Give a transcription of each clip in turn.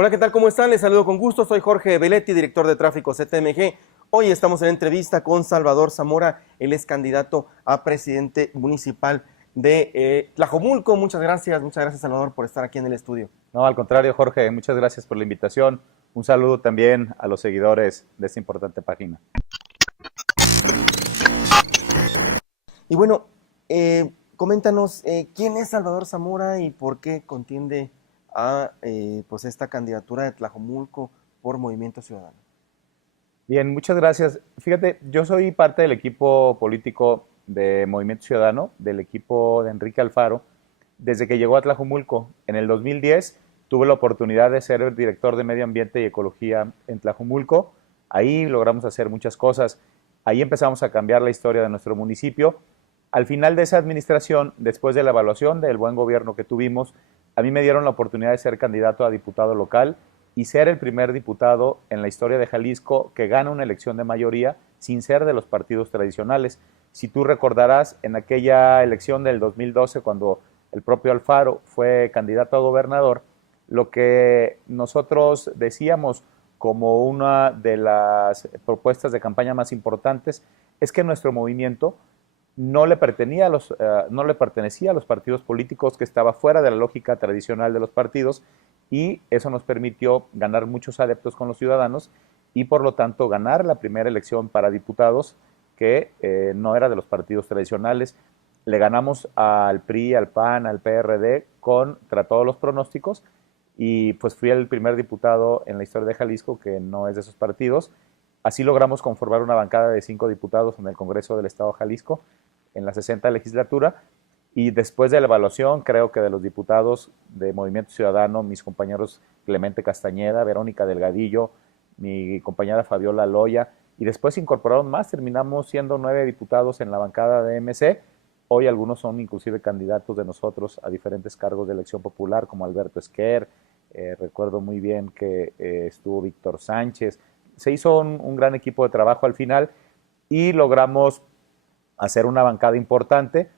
Hola, ¿qué tal? ¿Cómo están? Les saludo con gusto. Soy Jorge Belletti, director de tráfico CTMG. Hoy estamos en entrevista con Salvador Zamora. Él es candidato a presidente municipal de Tlajomulco. Muchas gracias, Salvador, por estar aquí en el estudio. No, al contrario, Jorge, muchas gracias por la invitación. Un saludo también a los seguidores de esta importante página. Y bueno, coméntanos quién es Salvador Zamora y por qué contiende a pues esta candidatura de Tlajomulco por Movimiento Ciudadano. Bien, muchas gracias. Fíjate, yo soy parte del equipo político de Movimiento Ciudadano, del equipo de Enrique Alfaro, desde que llegó a Tlajomulco. En el 2010 tuve la oportunidad de ser el director de Medio Ambiente y Ecología en Tlajomulco. Ahí logramos hacer muchas cosas. Ahí empezamos a cambiar la historia de nuestro municipio. Al final de esa administración, después de la evaluación del buen gobierno que tuvimos, a mí me dieron la oportunidad de ser candidato a diputado local y ser el primer diputado en la historia de Jalisco que gana una elección de mayoría sin ser de los partidos tradicionales. Si tú recordarás, en aquella elección del 2012, cuando el propio Alfaro fue candidato a gobernador, lo que nosotros decíamos como una de las propuestas de campaña más importantes es que nuestro movimiento no le pertenecía a los partidos políticos, que estaba fuera de la lógica tradicional de los partidos, y eso nos permitió ganar muchos adeptos con los ciudadanos y por lo tanto ganar la primera elección para diputados que no era de los partidos tradicionales. Le ganamos al PRI, al PAN, al PRD contra todos los pronósticos y pues fui el primer diputado en la historia de Jalisco que no es de esos partidos. Así logramos conformar una bancada de 5 diputados en el Congreso del Estado de Jalisco en la 60 legislatura, y después de la evaluación creo que de los diputados de Movimiento Ciudadano, mis compañeros Clemente Castañeda, Verónica Delgadillo, mi compañera Fabiola Loya, y después se incorporaron más, terminamos siendo 9 diputados en la bancada de MC. Hoy algunos son inclusive candidatos de nosotros a diferentes cargos de elección popular, como Alberto Esquer, recuerdo muy bien que estuvo Víctor Sánchez. Se hizo un gran equipo de trabajo al final y logramos hacer una bancada importante.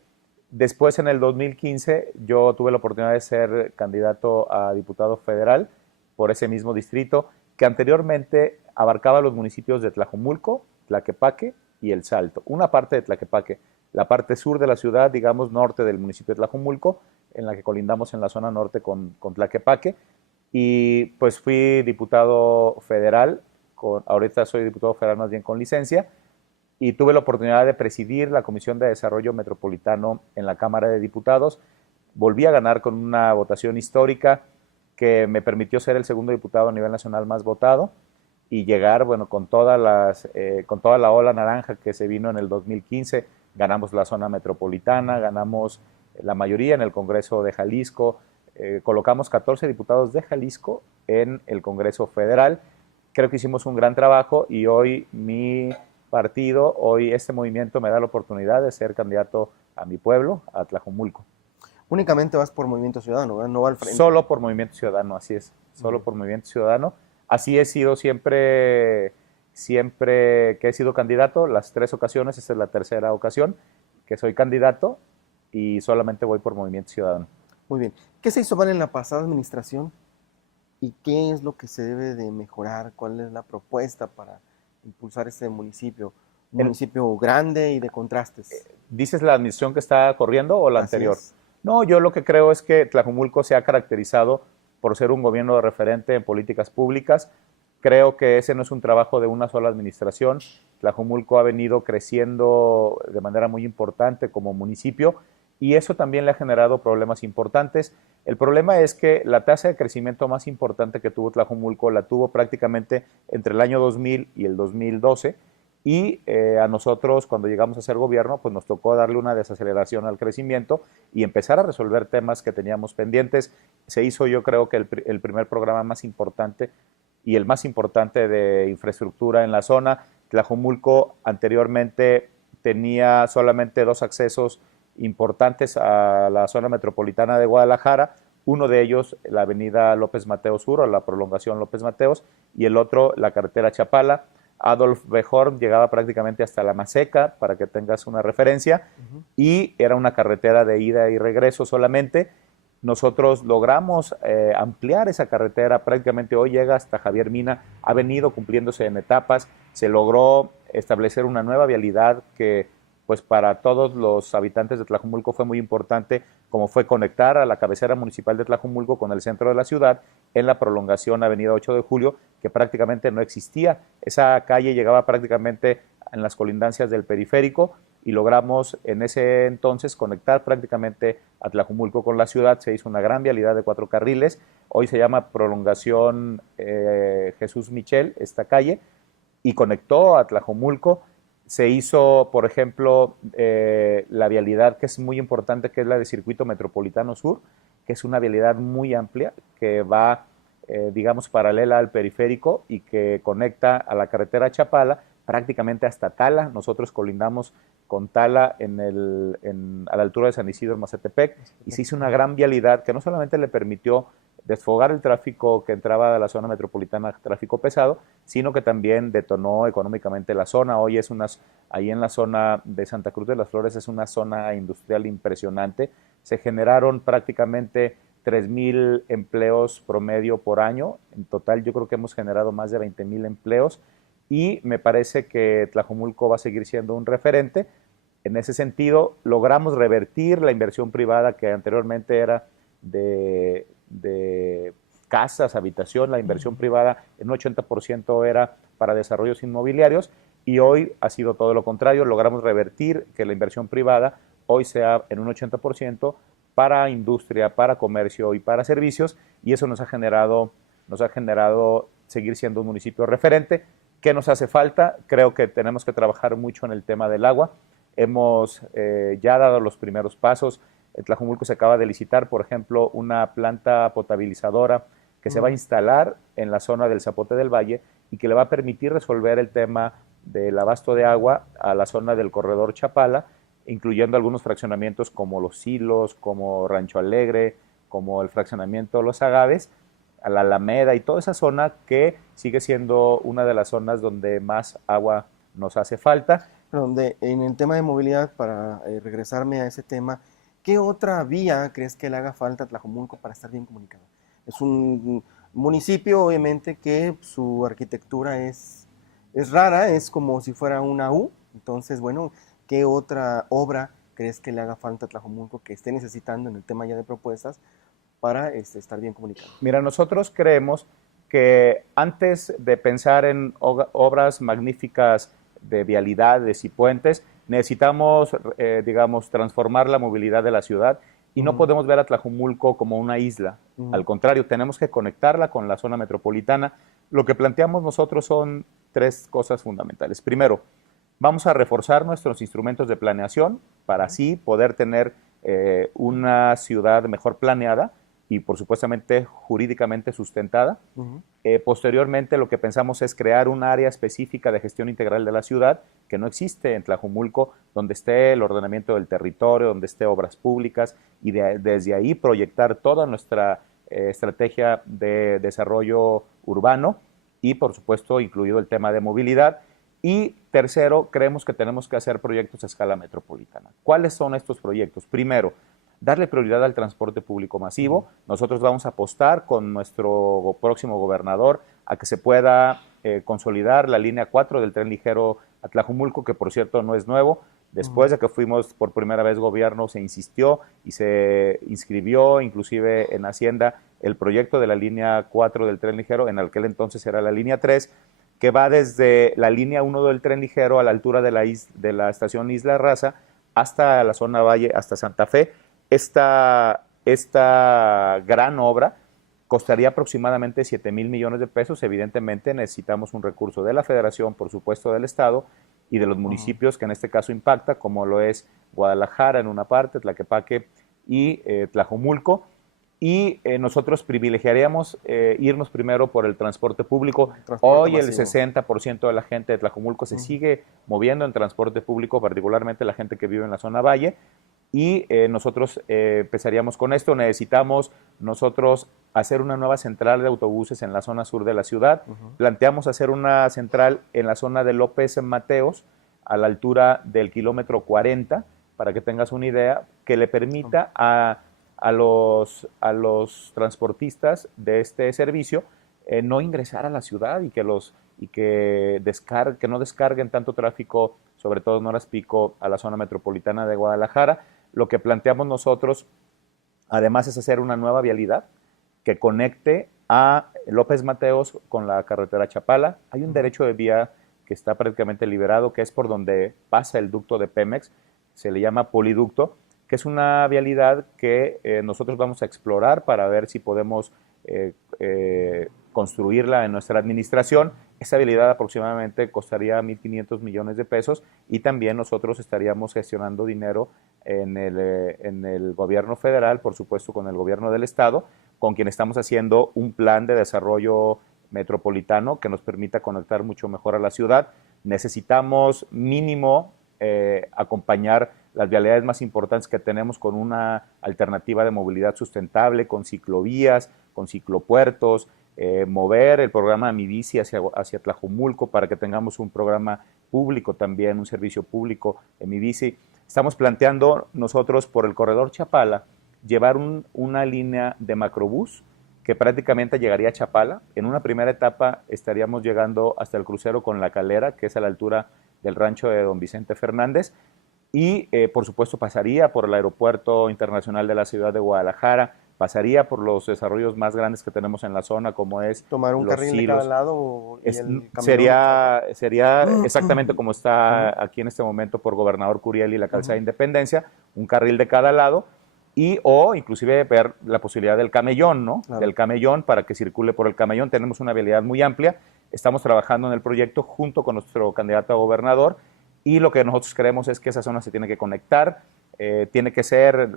Después, en el 2015, yo tuve la oportunidad de ser candidato a diputado federal por ese mismo distrito, que anteriormente abarcaba los municipios de Tlajomulco, Tlaquepaque y El Salto. Una parte de Tlaquepaque, la parte sur de la ciudad, digamos norte del municipio de Tlajomulco, en la que colindamos en la zona norte con Tlaquepaque. Y pues fui diputado federal, ahorita soy diputado federal más bien con licencia, y tuve la oportunidad de presidir la Comisión de Desarrollo Metropolitano en la Cámara de Diputados. Volví a ganar con una votación histórica que me permitió ser el segundo diputado a nivel nacional más votado y llegar, bueno, con toda la ola naranja que se vino en el 2015. Ganamos la zona metropolitana, ganamos la mayoría en el Congreso de Jalisco, colocamos 14 diputados de Jalisco en el Congreso Federal. Creo que hicimos un gran trabajo y hoy hoy este movimiento me da la oportunidad de ser candidato a mi pueblo, a Tlajomulco. Únicamente vas por Movimiento Ciudadano, ¿verdad? No va al frente. Solo por Movimiento Ciudadano, así es. Solo por Movimiento Ciudadano. Así he sido siempre que he sido candidato, las 3 ocasiones, esta es la tercera ocasión que soy candidato y solamente voy por Movimiento Ciudadano. Muy bien. ¿Qué se hizo mal en la pasada administración y qué es lo que se debe de mejorar? ¿Cuál es la propuesta para impulsar este municipio? Un municipio grande y de contrastes. ¿Dices la administración que está corriendo o la Así anterior? Es. No, yo lo que creo es que Tlajomulco se ha caracterizado por ser un gobierno de referente en políticas públicas. Creo que ese no es un trabajo de una sola administración. Tlajomulco ha venido creciendo de manera muy importante como municipio y eso también le ha generado problemas importantes. El problema es que la tasa de crecimiento más importante que tuvo Tlajomulco la tuvo prácticamente entre el año 2000 y el 2012 y a nosotros cuando llegamos a ser gobierno pues nos tocó darle una desaceleración al crecimiento y empezar a resolver temas que teníamos pendientes. Se hizo yo creo que el primer programa más importante y el más importante de infraestructura en la zona. Tlajomulco anteriormente tenía solamente 2 accesos importantes a la zona metropolitana de Guadalajara, uno de ellos la avenida López Mateos Sur o la prolongación López Mateos y el otro la carretera Chapala. Adolf Bejorn llegaba prácticamente hasta La Maseca, para que tengas una referencia, y era una carretera de ida y regreso solamente, nosotros logramos ampliar esa carretera, prácticamente hoy llega hasta Javier Mina, ha venido cumpliéndose en etapas, se logró establecer una nueva vialidad que pues para todos los habitantes de Tlajumulco fue muy importante, como fue conectar a la cabecera municipal de Tlajumulco con el centro de la ciudad en la prolongación Avenida 8 de Julio, que prácticamente no existía. Esa calle llegaba prácticamente en las colindancias del periférico y logramos en ese entonces conectar prácticamente a Tlajumulco con la ciudad. Se hizo una gran vialidad de 4 carriles, hoy se llama prolongación Jesús Michel, esta calle, y conectó a Tlajumulco. Se hizo, por ejemplo, la vialidad que es muy importante, que es la de Circuito Metropolitano Sur, que es una vialidad muy amplia, que va, digamos, paralela al periférico y que conecta a la carretera Chapala prácticamente hasta Tala. Nosotros colindamos con Tala a la altura de San Isidro, Mazatepec, y se hizo una gran vialidad que no solamente le permitió desfogar el tráfico que entraba de la zona metropolitana, tráfico pesado, sino que también detonó económicamente la zona. Hoy ahí en la zona de Santa Cruz de las Flores es una zona industrial impresionante. Se generaron prácticamente 3,000 empleos promedio por año. En total yo creo que hemos generado más de 20,000 empleos y me parece que Tlajumulco va a seguir siendo un referente. En ese sentido, logramos revertir la inversión privada que anteriormente era de casas, habitación. La inversión privada en un 80% era para desarrollos inmobiliarios y hoy ha sido todo lo contrario. Logramos revertir que la inversión privada hoy sea en un 80% para industria, para comercio y para servicios, y eso nos ha generado seguir siendo un municipio referente. ¿Qué nos hace falta? Creo que tenemos que trabajar mucho en el tema del agua. Hemos ya dado los primeros pasos. Tlajumulco se acaba de licitar, por ejemplo, una planta potabilizadora que se va a instalar en la zona del Zapote del Valle y que le va a permitir resolver el tema del abasto de agua a la zona del corredor Chapala, incluyendo algunos fraccionamientos como Los Silos, como Rancho Alegre, como el fraccionamiento Los Agaves, a la Alameda y toda esa zona que sigue siendo una de las zonas donde más agua nos hace falta. Donde en el tema de movilidad, para regresarme a ese tema, ¿qué otra vía crees que le haga falta a Tlajumulco para estar bien comunicado? Es un municipio, obviamente, que su arquitectura es rara, es como si fuera una U. Entonces, bueno, ¿qué otra obra crees que le haga falta a Tlajumulco que esté necesitando en el tema ya de propuestas para estar bien comunicado? Mira, nosotros creemos que antes de pensar en obras magníficas de vialidades y puentes, necesitamos, digamos, transformar la movilidad de la ciudad y no podemos ver a Tlajumulco como una isla. Al contrario, tenemos que conectarla con la zona metropolitana. Lo que planteamos nosotros son 3 cosas fundamentales. Primero, vamos a reforzar nuestros instrumentos de planeación para así poder tener una ciudad mejor planeada y por supuestamente jurídicamente sustentada. Posteriormente lo que pensamos es crear un área específica de gestión integral de la ciudad que no existe en Tlajumulco, donde esté el ordenamiento del territorio, donde esté obras públicas y desde ahí proyectar toda nuestra estrategia de desarrollo urbano y por supuesto incluido el tema de movilidad. Y tercero, creemos que tenemos que hacer proyectos a escala metropolitana. ¿Cuáles son estos proyectos? Primero, darle prioridad al transporte público masivo. Nosotros vamos a apostar con nuestro próximo gobernador a que se pueda consolidar la línea 4 del tren ligero a Tlajumulco, que por cierto no es nuevo. Después de que fuimos por primera vez gobierno, se insistió y se inscribió inclusive en Hacienda el proyecto de la línea 4 del tren ligero, en aquel entonces era la línea 3, que va desde la línea 1 del tren ligero a la altura de la estación Isla Raza hasta la zona Valle, hasta Santa Fe. Esta gran obra costaría aproximadamente 7,000 millones de pesos. Evidentemente necesitamos un recurso de la Federación, por supuesto del Estado y de los municipios que en este caso impacta, como lo es Guadalajara en una parte, Tlaquepaque y Tlajumulco. Y nosotros privilegiaríamos irnos primero por el transporte público. Hoy el 60% de la gente de Tlajumulco se sigue moviendo en transporte público, particularmente la gente que vive en la zona Valle. Y nosotros empezaríamos con esto. Necesitamos nosotros hacer una nueva central de autobuses en la zona sur de la ciudad. Planteamos hacer una central en la zona de López Mateos, a la altura del kilómetro 40, para que tengas una idea, que le permita a a los transportistas de este servicio no ingresar a la ciudad y que que no descarguen tanto tráfico, sobre todo en horas pico, a la zona metropolitana de Guadalajara. Lo que planteamos nosotros, además, es hacer una nueva vialidad que conecte a López Mateos con la carretera Chapala. Hay un derecho de vía que está prácticamente liberado, que es por donde pasa el ducto de Pemex, se le llama poliducto, que es una vialidad que nosotros vamos a explorar para ver si podemos construirla en nuestra administración. Esa vialidad aproximadamente costaría 1.500 millones de pesos y también nosotros estaríamos gestionando dinero en el gobierno federal, por supuesto con el gobierno del estado, con quien estamos haciendo un plan de desarrollo metropolitano que nos permita conectar mucho mejor a la ciudad. Necesitamos mínimo acompañar las vialidades más importantes que tenemos con una alternativa de movilidad sustentable, con ciclovías, con ciclopuertos, mover el programa Mi Bici hacia Tlajomulco para que tengamos un programa público también, un servicio público de Mi Bici. Estamos planteando nosotros por el corredor Chapala llevar una línea de macrobús que prácticamente llegaría a Chapala. En una primera etapa estaríamos llegando hasta el crucero con La Calera, que es a la altura del rancho de Don Vicente Fernández, y por supuesto pasaría por el Aeropuerto Internacional de la Ciudad de Guadalajara, pasaría por los desarrollos más grandes que tenemos en la zona, como es ¿Tomar un carril de cada lado y el camión? Sería exactamente como está aquí en este momento por Gobernador Curiel y la Calzada de Independencia, un carril de cada lado, o inclusive ver la posibilidad del camellón, ¿no? Claro. Del camellón, para que circule por el camellón. Tenemos una vialidad muy amplia, estamos trabajando en el proyecto junto con nuestro candidato a gobernador, y lo que nosotros creemos es que esa zona se tiene que conectar, tiene que ser,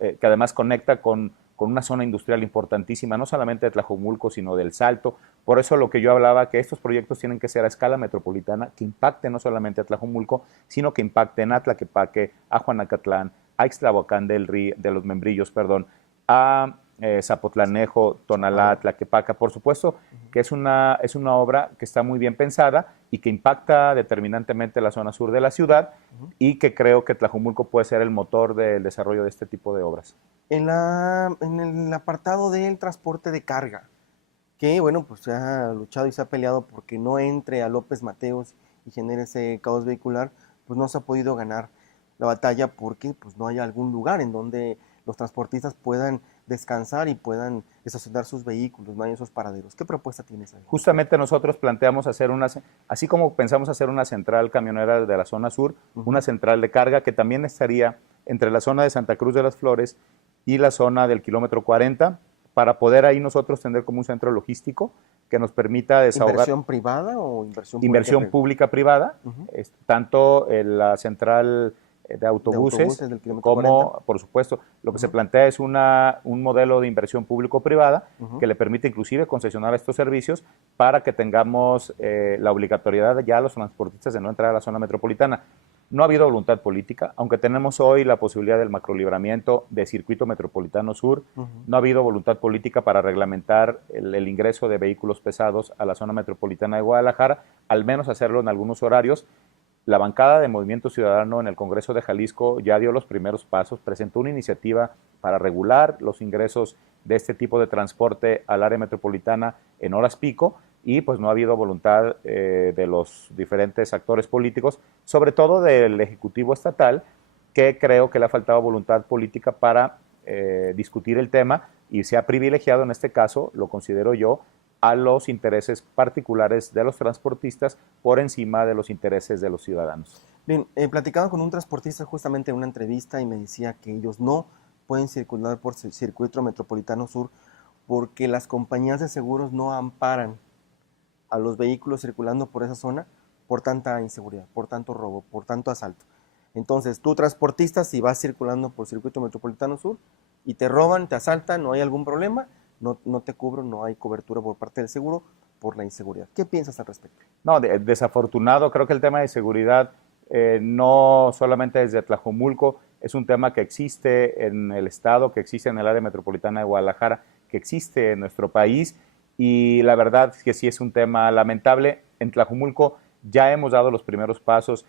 que además conecta con una zona industrial importantísima, no solamente de Tlajomulco, sino del Salto. Por eso lo que yo hablaba, que estos proyectos tienen que ser a escala metropolitana, que impacten no solamente a Tlajomulco, sino que impacten a Tlaquepaque, a Juanacatlán, a Ixtlahuacán de los Membrillos, a Zapotlanejo, Tonalá, Tlaquepaque. Por supuesto que es una obra que está muy bien pensada y que impacta determinantemente la zona sur de la ciudad y que creo que Tlajomulco puede ser el motor del desarrollo de este tipo de obras. En el apartado del transporte de carga, que bueno, pues se ha luchado y se ha peleado porque no entre a López Mateos y genere ese caos vehicular, pues no se ha podido ganar la batalla porque pues no hay algún lugar en donde los transportistas puedan descansar y puedan estacionar sus vehículos, no hay esos paraderos. ¿Qué propuesta tienes ahí? Justamente nosotros planteamos hacer así como pensamos hacer una central camionera de la zona sur, una central de carga que también estaría entre la zona de Santa Cruz de las Flores y la zona del kilómetro 40, para poder ahí nosotros tener como un centro logístico que nos permita desahogar. ¿Inversión privada o inversión pública? Inversión pública-privada, tanto en la central de autobuses del como, 40. por supuesto, lo que se plantea es un modelo de inversión público-privada que le permite inclusive concesionar estos servicios para que tengamos la obligatoriedad ya a los transportistas de no entrar a la zona metropolitana. No ha habido voluntad política, aunque tenemos hoy la posibilidad del macrolibramiento de circuito metropolitano sur, no ha habido voluntad política para reglamentar el ingreso de vehículos pesados a la zona metropolitana de Guadalajara, al menos hacerlo en algunos horarios. La bancada de Movimiento Ciudadano en el Congreso de Jalisco ya dio los primeros pasos, presentó una iniciativa para regular los ingresos de este tipo de transporte al área metropolitana en horas pico, y pues no ha habido voluntad de los diferentes actores políticos, sobre todo del Ejecutivo Estatal, que creo que le ha faltado voluntad política para discutir el tema, y se ha privilegiado en este caso, lo considero yo, a los intereses particulares de los transportistas por encima de los intereses de los ciudadanos. Bien, platicaba con un transportista justamente en una entrevista y me decía que ellos no pueden circular por circuito metropolitano sur porque las compañías de seguros no amparan a los vehículos circulando por esa zona por tanta inseguridad, por tanto robo, por tanto asalto. Entonces, tú transportista, si vas circulando por circuito metropolitano sur y te roban, te asaltan, no hay algún problema, no te cubro, no hay cobertura por parte del seguro por la inseguridad. ¿Qué piensas al respecto? No, desafortunado, creo que el tema de seguridad no solamente desde Tlajomulco, es un tema que existe en el estado, que existe en el área metropolitana de Guadalajara, que existe en nuestro país, y la verdad es que sí es un tema lamentable. En Tlajomulco ya hemos dado los primeros pasos,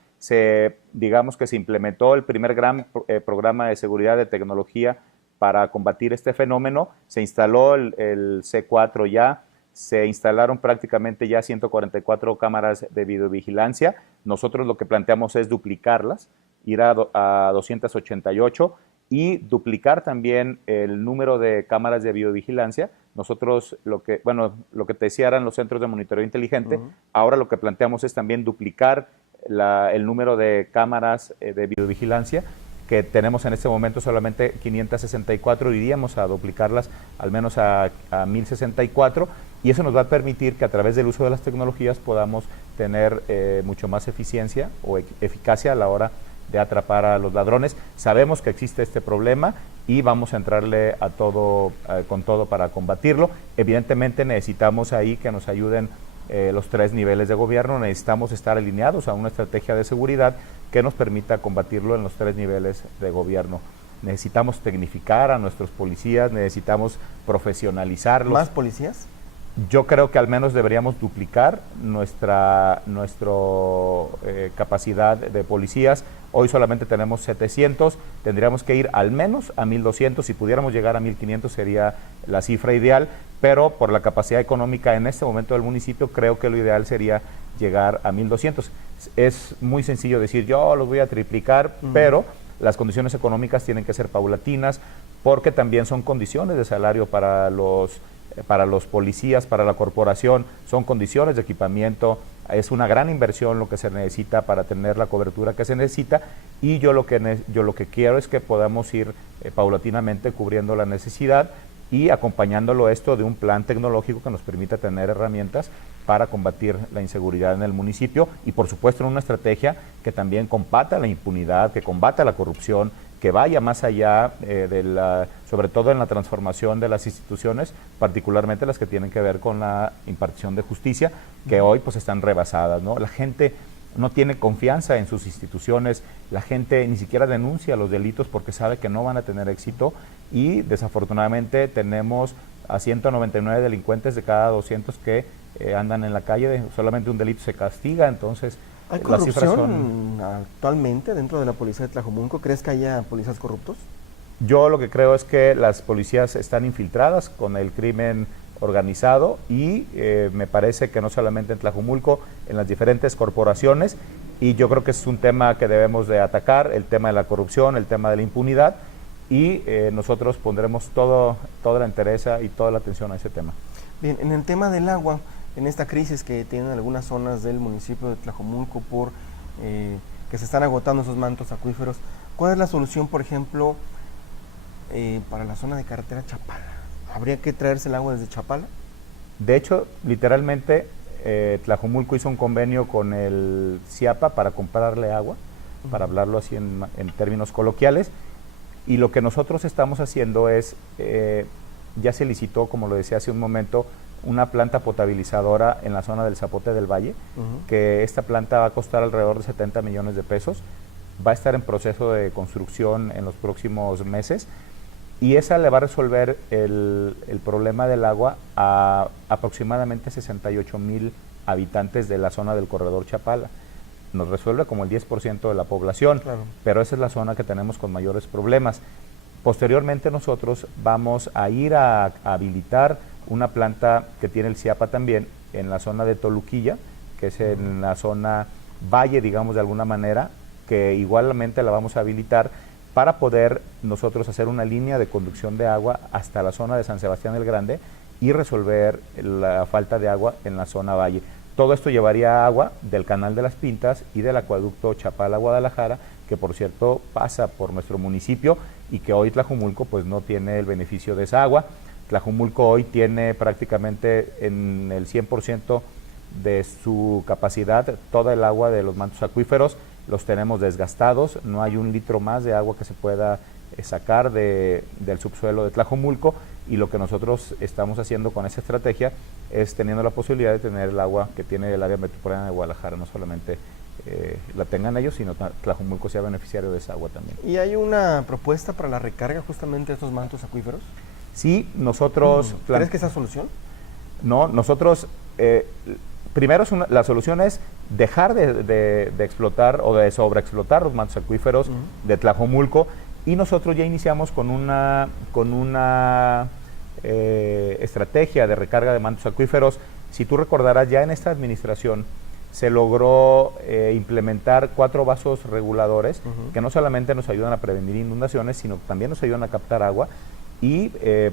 digamos que se implementó el primer gran programa de seguridad de tecnología para combatir este fenómeno. Se instaló el C4 ya, se instalaron prácticamente ya 144 cámaras de videovigilancia. Nosotros lo que planteamos es duplicarlas, ir a 288 y duplicar también el número de cámaras de videovigilancia. Nosotros lo que te decía eran los centros de monitoreo inteligente. Ahora lo que planteamos es también duplicar el número de cámaras de videovigilancia, que tenemos en este momento solamente 564, iríamos a duplicarlas al menos a 1064, y eso nos va a permitir que a través del uso de las tecnologías podamos tener mucho más eficiencia o eficacia a la hora de atrapar a los ladrones. Sabemos que existe este problema y vamos a entrarle a todo, con todo para combatirlo. Evidentemente necesitamos ahí que nos ayuden los 3 niveles de gobierno. Necesitamos estar alineados a una estrategia de seguridad que nos permita combatirlo en los 3 niveles de gobierno. Necesitamos tecnificar a nuestros policías, necesitamos profesionalizarlos. ¿Más policías? Yo creo que al menos deberíamos duplicar nuestra capacidad de policías. Hoy solamente tenemos 700, tendríamos que ir al menos a 1,200. Si pudiéramos llegar a 1,500 sería la cifra ideal, pero por la capacidad económica en este momento del municipio, creo que lo ideal sería llegar a 1,200. Es muy sencillo decir, yo los voy a triplicar, pero las condiciones económicas tienen que ser paulatinas, porque también son condiciones de salario para los policías, para la corporación, son condiciones de equipamiento, es una gran inversión lo que se necesita para tener la cobertura que se necesita, y yo lo que quiero es que podamos ir paulatinamente cubriendo la necesidad y acompañándolo esto de un plan tecnológico que nos permita tener herramientas para combatir la inseguridad en el municipio, y por supuesto en una estrategia que también combata la impunidad, que combata la corrupción, que vaya más allá sobre todo en la transformación de las instituciones, particularmente las que tienen que ver con la impartición de justicia, que hoy pues están rebasadas, ¿no? La gente no tiene confianza en sus instituciones, la gente ni siquiera denuncia los delitos porque sabe que no van a tener éxito, y desafortunadamente tenemos a 199 delincuentes de cada 200 que andan en la calle, solamente un delito se castiga. Entonces ¿hay corrupción actualmente dentro de la policía de Tlajomulco? ¿Crees que haya policías corruptos? Yo lo que creo es que las policías están infiltradas con el crimen organizado, y me parece que no solamente en Tlajomulco, en las diferentes corporaciones, y yo creo que es un tema que debemos de atacar, el tema de la corrupción, el tema de la impunidad, y nosotros pondremos toda la entereza y toda la atención a ese tema. Bien, en el tema del agua, en esta crisis que tienen algunas zonas del municipio de Tlajomulco por que se están agotando esos mantos acuíferos, ¿cuál es la solución, por ejemplo, para la zona de carretera Chapala? ¿Habría que traerse el agua desde Chapala? De hecho, literalmente, Tlajomulco hizo un convenio con el CIAPA para comprarle agua, para hablarlo así en términos coloquiales, y lo que nosotros estamos haciendo es, ya se licitó, como lo decía hace un momento, una planta potabilizadora en la zona del Zapote del Valle, que esta planta va a costar alrededor de 70 millones de pesos, va a estar en proceso de construcción en los próximos meses, y esa le va a resolver el problema del agua a aproximadamente 68,000 habitantes de la zona del corredor Chapala. Nos resuelve como el 10% de la población, claro, pero esa es la zona que tenemos con mayores problemas. Posteriormente nosotros vamos a ir a habilitar una planta que tiene el CIAPA también en la zona de Toluquilla, que es en la zona valle, digamos de alguna manera, que igualmente la vamos a habilitar para poder nosotros hacer una línea de conducción de agua hasta la zona de San Sebastián el Grande y resolver la falta de agua en la zona valle. Todo esto llevaría agua del Canal de las Pintas y del acueducto Chapala-Guadalajara, que por cierto pasa por nuestro municipio, y que hoy Tlajomulco pues no tiene el beneficio de esa agua. Tlajomulco hoy tiene prácticamente en el 100% de su capacidad toda el agua de los mantos acuíferos, los tenemos desgastados, no hay un litro más de agua que se pueda sacar del subsuelo de Tlajomulco, y lo que nosotros estamos haciendo con esa estrategia es teniendo la posibilidad de tener el agua que tiene el área metropolitana de Guadalajara, no solamente la tengan ellos, sino Tlajomulco sea beneficiario de esa agua también. ¿Y hay una propuesta para la recarga justamente de estos mantos acuíferos? Sí, nosotros... ¿Crees que esa solución? No, nosotros... primero, la solución es dejar de explotar o de sobreexplotar los mantos acuíferos de Tlajomulco, y nosotros ya iniciamos con una estrategia de recarga de mantos acuíferos. Si tú recordarás, ya en esta administración se logró implementar 4 vasos reguladores que no solamente nos ayudan a prevenir inundaciones, sino que también nos ayudan a captar agua y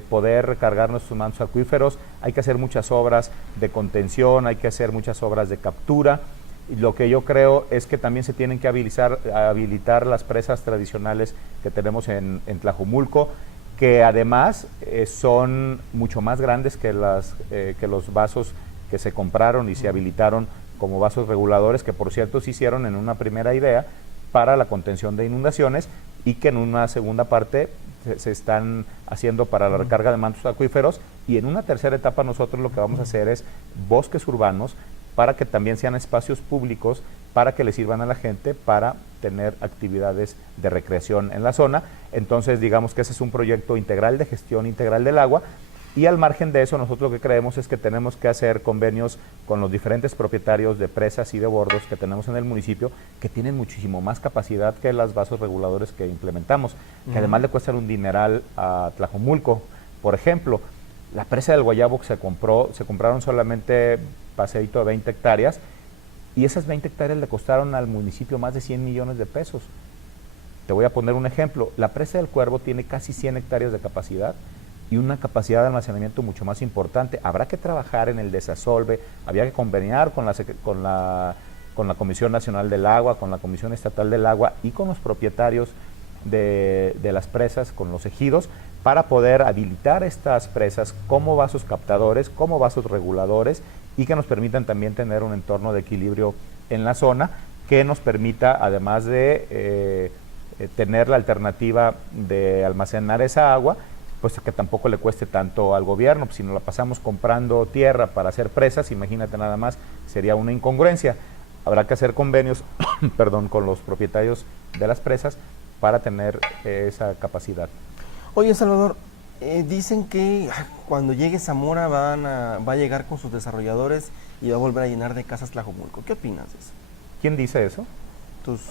poder recargar nuestros mantos acuíferos. Hay que hacer muchas obras de contención, hay que hacer muchas obras de captura. Y lo que yo creo es que también se tienen que habilitar las presas tradicionales que tenemos en Tlajomulco, que además son mucho más grandes que los vasos que se compraron y se habilitaron como vasos reguladores, que por cierto se hicieron en una primera idea para la contención de inundaciones y que en una segunda parte se están haciendo para la recarga de mantos acuíferos, y en una tercera etapa nosotros lo que vamos a hacer es bosques urbanos para que también sean espacios públicos, para que le sirvan a la gente para tener actividades de recreación en la zona. Entonces digamos que ese es un proyecto integral de gestión integral del agua, y al margen de eso nosotros lo que creemos es que tenemos que hacer convenios con los diferentes propietarios de presas y de bordos que tenemos en el municipio, que tienen muchísimo más capacidad que los vasos reguladores que implementamos, que además le cuestan un dineral a Tlajomulco. Por ejemplo, la presa del Guayabo que se compraron solamente paseíto de 20 hectáreas, y esas 20 hectáreas le costaron al municipio más de 100 millones de pesos. Te voy a poner un ejemplo. La presa del Cuervo tiene casi 100 hectáreas de capacidad y una capacidad de almacenamiento mucho más importante. Habrá que trabajar en el desasolve, había que conveniar con la Comisión Nacional del Agua, con la Comisión Estatal del Agua y con los propietarios de las presas, con los ejidos, para poder habilitar estas presas como vasos captadores, como vasos reguladores, y que nos permitan también tener un entorno de equilibrio en la zona, que nos permita, además de tener la alternativa de almacenar esa agua, pues que tampoco le cueste tanto al gobierno. Pues si nos la pasamos comprando tierra para hacer presas, imagínate nada más, sería una incongruencia. Habrá que hacer convenios perdón, con los propietarios de las presas para tener esa capacidad. Oye, Salvador, dicen que cuando llegue Zamora va a llegar con sus desarrolladores y va a volver a llenar de casas Tlajomulco. ¿Qué opinas de eso? ¿Quién dice eso? Tus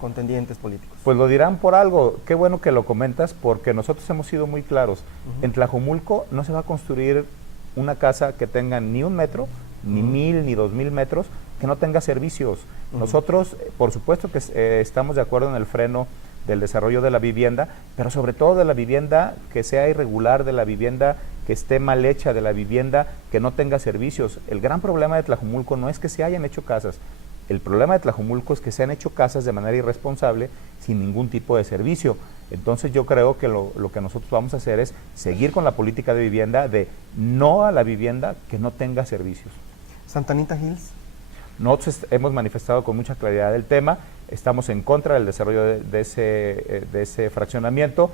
contendientes políticos. Pues lo dirán por algo. Qué bueno que lo comentas, porque nosotros hemos sido muy claros. En Tlajomulco no se va a construir una casa que tenga ni 1 metro, ni 1000, ni 2000 metros, que no tenga servicios. Nosotros, por supuesto que estamos de acuerdo en el freno del desarrollo de la vivienda, pero sobre todo de la vivienda que sea irregular, de la vivienda que esté mal hecha, de la vivienda que no tenga servicios. El gran problema de Tlajomulco no es que se hayan hecho casas. El problema de Tlajomulco es que se han hecho casas de manera irresponsable, sin ningún tipo de servicio. Entonces yo creo que lo que nosotros vamos a hacer es seguir con la política de vivienda, de no a la vivienda que no tenga servicios. Santa Anita Hills. Nosotros hemos manifestado con mucha claridad el tema, estamos en contra del desarrollo de ese fraccionamiento,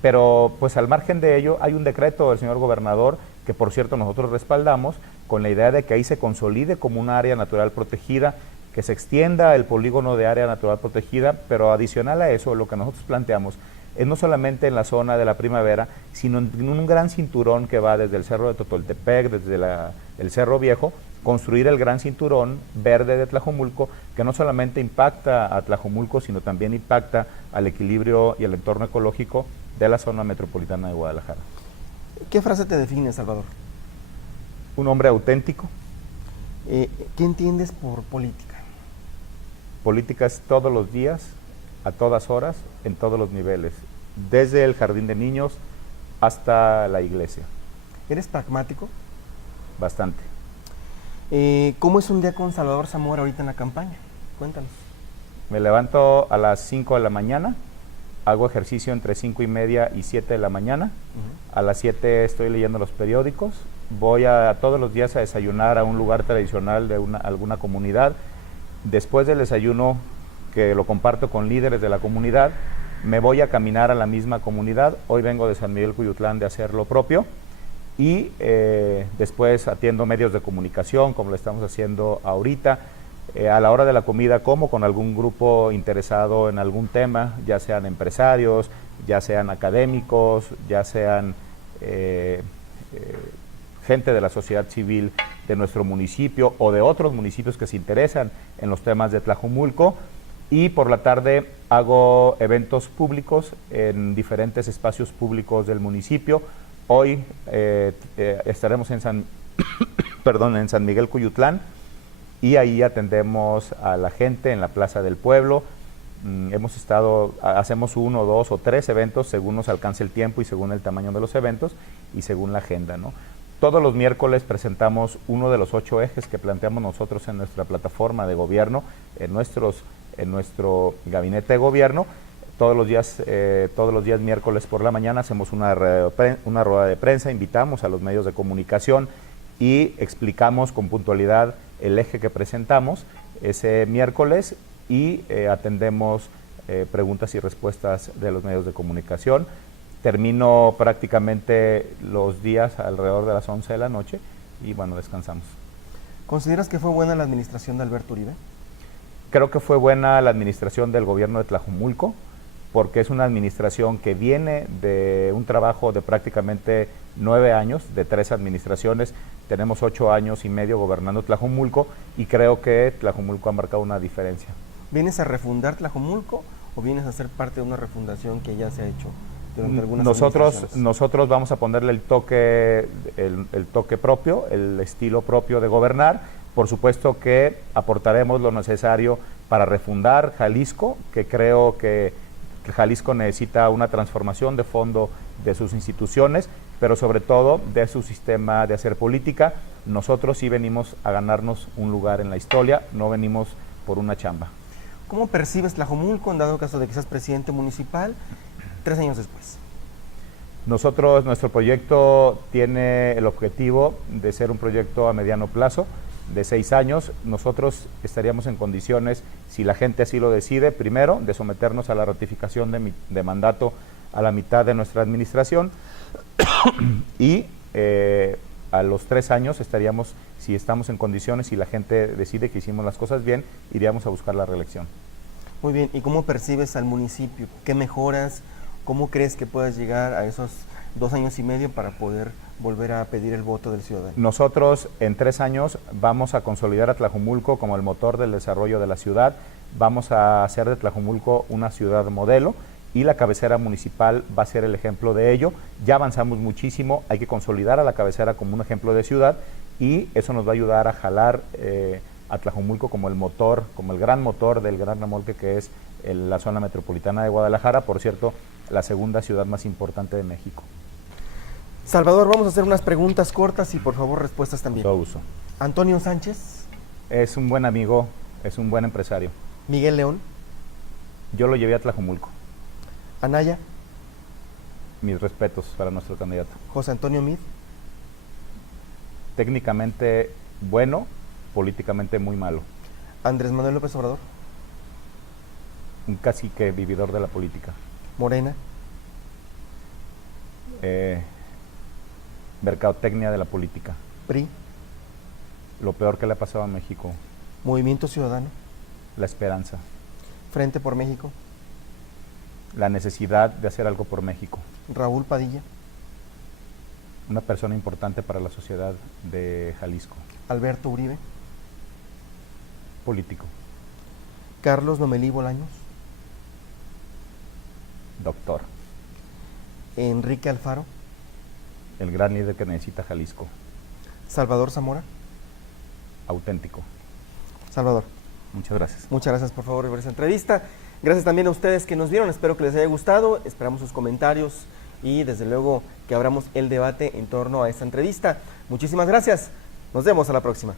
pero pues al margen de ello hay un decreto del señor gobernador, que por cierto nosotros respaldamos, con la idea de que ahí se consolide como una área natural protegida, que se extienda el polígono de área natural protegida, pero adicional a eso, lo que nosotros planteamos es no solamente en la zona de la Primavera, sino en un gran cinturón que va desde el Cerro de Totoltepec, desde el Cerro Viejo, construir el gran cinturón verde de Tlajomulco, que no solamente impacta a Tlajomulco, sino también impacta al equilibrio y al entorno ecológico de la zona metropolitana de Guadalajara. ¿Qué frase te define, Salvador? Un hombre auténtico. ¿Qué entiendes por política? Política es todos los días, a todas horas, en todos los niveles, desde el jardín de niños hasta la iglesia. ¿Eres pragmático? Bastante. ¿Cómo es un día con Salvador Zamora ahorita en la campaña? Cuéntanos. Me levanto a las 5 de la mañana, hago ejercicio entre 5:30 y 7 de la mañana. A las 7 estoy leyendo los periódicos, voy todos los días a desayunar a un lugar tradicional de alguna comunidad. Después del desayuno, que lo comparto con líderes de la comunidad, me voy a caminar a la misma comunidad. Hoy vengo de San Miguel Cuyutlán de hacer lo propio, y después atiendo medios de comunicación, como lo estamos haciendo ahorita. A la hora de la comida como con algún grupo interesado en algún tema, ya sean empresarios, ya sean académicos, ya sean gente de la sociedad civil de nuestro municipio o de otros municipios que se interesan en los temas de Tlajomulco. y por la tarde hago eventos públicos en diferentes espacios públicos del municipio. Hoy estaremos en en San Miguel Cuyutlán, y ahí atendemos a la gente en la Plaza del Pueblo. Hacemos 1, 2 o 3 eventos según nos alcance el tiempo y según el tamaño de los eventos y según la agenda, ¿no? Todos los miércoles presentamos uno de los 8 ejes que planteamos nosotros en nuestra plataforma de gobierno, en nuestro gabinete de gobierno. Todos los días miércoles por la mañana hacemos una rueda de prensa, invitamos a los medios de comunicación y explicamos con puntualidad el eje que presentamos ese miércoles, y atendemos preguntas y respuestas de los medios de comunicación. Termino prácticamente los días alrededor de las 11 de la noche y bueno, descansamos. ¿Consideras que fue buena la administración de Alberto Uribe? Creo que fue buena la administración del gobierno de Tlajomulco, porque es una administración que viene de un trabajo de prácticamente 9 años, de 3 administraciones. Tenemos 8 años y medio gobernando Tlajomulco, y creo que Tlajomulco ha marcado una diferencia. ¿Vienes a refundar Tlajomulco o vienes a ser parte de una refundación que ya se ha hecho durante algunas Nosotros vamos a ponerle el toque propio, el estilo propio de gobernar. Por supuesto que aportaremos lo necesario para refundar Jalisco, que creo que Jalisco necesita una transformación de fondo de sus instituciones, pero sobre todo de su sistema de hacer política. Nosotros sí venimos a ganarnos un lugar en la historia, no venimos por una chamba. ¿Cómo percibes Tlajomulco en dado caso de que seas presidente municipal 3 años después? Nuestro proyecto tiene el objetivo de ser un proyecto a mediano plazo, de 6 años. Nosotros estaríamos en condiciones, si la gente así lo decide, primero, de someternos a la ratificación de mandato a la mitad de nuestra administración, y a los 3 años estaríamos, si estamos en condiciones, si la gente decide que hicimos las cosas bien, iríamos a buscar la reelección. Muy bien, ¿y cómo percibes al municipio? ¿Qué mejoras? ¿Cómo crees que puedas llegar a esos 2 años y medio para poder volver a pedir el voto del ciudadano? Nosotros en 3 años vamos a consolidar a Tlajomulco como el motor del desarrollo de la ciudad. Vamos a hacer de Tlajomulco una ciudad modelo, y la cabecera municipal va a ser el ejemplo de ello. Ya avanzamos muchísimo, hay que consolidar a la cabecera como un ejemplo de ciudad, y eso nos va a ayudar a jalar a Tlajomulco como el motor, como el gran motor del gran remolque que es la zona metropolitana de Guadalajara, por cierto, la segunda ciudad más importante de México. Salvador, vamos a hacer unas preguntas cortas y por favor respuestas también. Todo uso. Antonio Sánchez. Es un buen amigo, es un buen empresario. Miguel León. Yo lo llevé a Tlajomulco. Anaya. Mis respetos para nuestro candidato. José Antonio Meade. Técnicamente bueno, políticamente muy malo. Andrés Manuel López Obrador. Un cacique vividor de la política. Morena. Mercadotecnia de la política. PRI. Lo peor que le ha pasado a México. Movimiento Ciudadano. La esperanza. Frente por México. La necesidad de hacer algo por México. Raúl Padilla. Una persona importante para la sociedad de Jalisco. Alberto Uribe. Político. Carlos Lomelí Bolaños. Doctor. Enrique Alfaro. El gran líder que necesita Jalisco. Salvador Zamora. Auténtico. Salvador. Muchas gracias. Muchas gracias por favor por esta entrevista. Gracias también a ustedes que nos vieron, espero que les haya gustado, esperamos sus comentarios y desde luego que abramos el debate en torno a esta entrevista. Muchísimas gracias, nos vemos a la próxima.